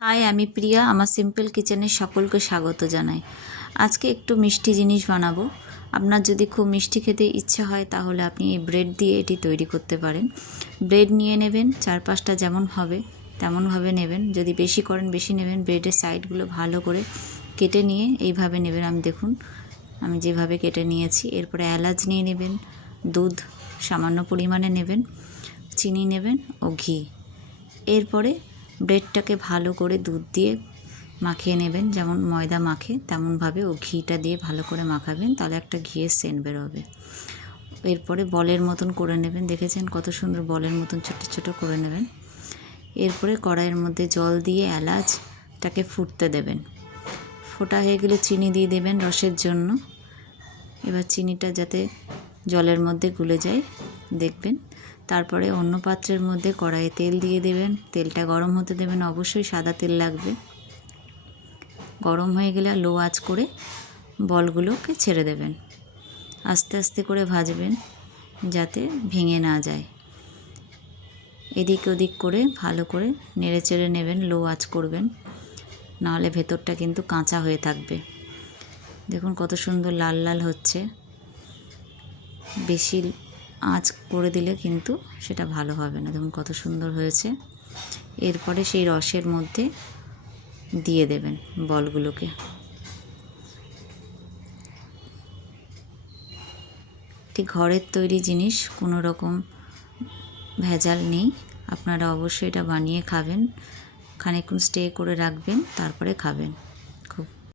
High, আমি প্রিয়া। আমার simple কিচেনে সকলকে স্বাগত জানাই। আজকে একটু মিষ্টি জিনিস বানাবো। আপনার যদি খুব মিষ্টি খেতে ইচ্ছে হয় তাহলে আপনি এই ব্রেড দিয়ে এটি তৈরি করতে পারেন। ব্রেড নিয়ে নেবেন, 4-5টা যেমন হবে তেমনভাবে নেবেন। যদি বেশি করেন বেশি নেবেন। ব্রেডের সাইডগুলো ভালো করে কেটে নিয়ে এইভাবে নেবেন। আমি যেভাবে কেটে নিয়েছি। এরপরে এলাচ নিয়ে নেবেন, দুধ সামান্য পরিমাণে নেবেন, চিনি নেবেন ও ঘি। এরপরে ব্রেডটাকে ভালো করে দুধ দিয়ে মাখিয়ে নেবেন, যেমন ময়দা মাখে তেমনভাবে ও ঘিটা দিয়ে ভালো করে মাখাবেন, তাহলে একটা ঘিয়ের সেন্ট বেরোবে। এরপরে বলের মতন করে নেবেন, দেখেছেন কত সুন্দর বলের মতন ছোট ছোট করে নেবেন। এরপরে কড়াইয়ের মধ্যে জল দিয়ে এলাচটাকে ফুটতে দেবেন। ফোটা হয়ে গেলে চিনি দিয়ে দেবেন রসের জন্য। এবার চিনিটা যাতে জলের মধ্যে গুলে যায় দেখবেন। তারপরে অন্য পাত্রের মধ্যে কড়াইয়ে তেল দিয়ে দেবেন। তেলটা গরম হতে দেবেন, অবশ্যই সাদা তেল লাগবে। গরম হয়ে গেলে লো আঁচ করে বলগুলোকে ছেড়ে দেবেন। আস্তে আস্তে করে ভাজবেন যাতে ভেঙে না যায়। এদিক ওদিক করে ভালো করে নেড়ে চেড়ে নেবেন, লো আঁচ করবেন, নাহলে ভেতরটা কিন্তু কাঁচা হয়ে থাকবে। দেখুন কত সুন্দর লাল লাল হচ্ছে। বেশি আঁচ করে দিলে কিন্তু সেটা ভালো হবে না। দেখুন কত সুন্দর হয়েছে। এরপরে সেই রসের মধ্যে দিয়ে দেবেন বলগুলোকে। ঠিক ঘরের তৈরি জিনিস, কোনো রকম ভেজাল নেই। আপনারা অবশ্যই এটা বানিয়ে খাবেন, খানিকক্ষণ স্টে করে রাখবেন, তারপরে খাবেন।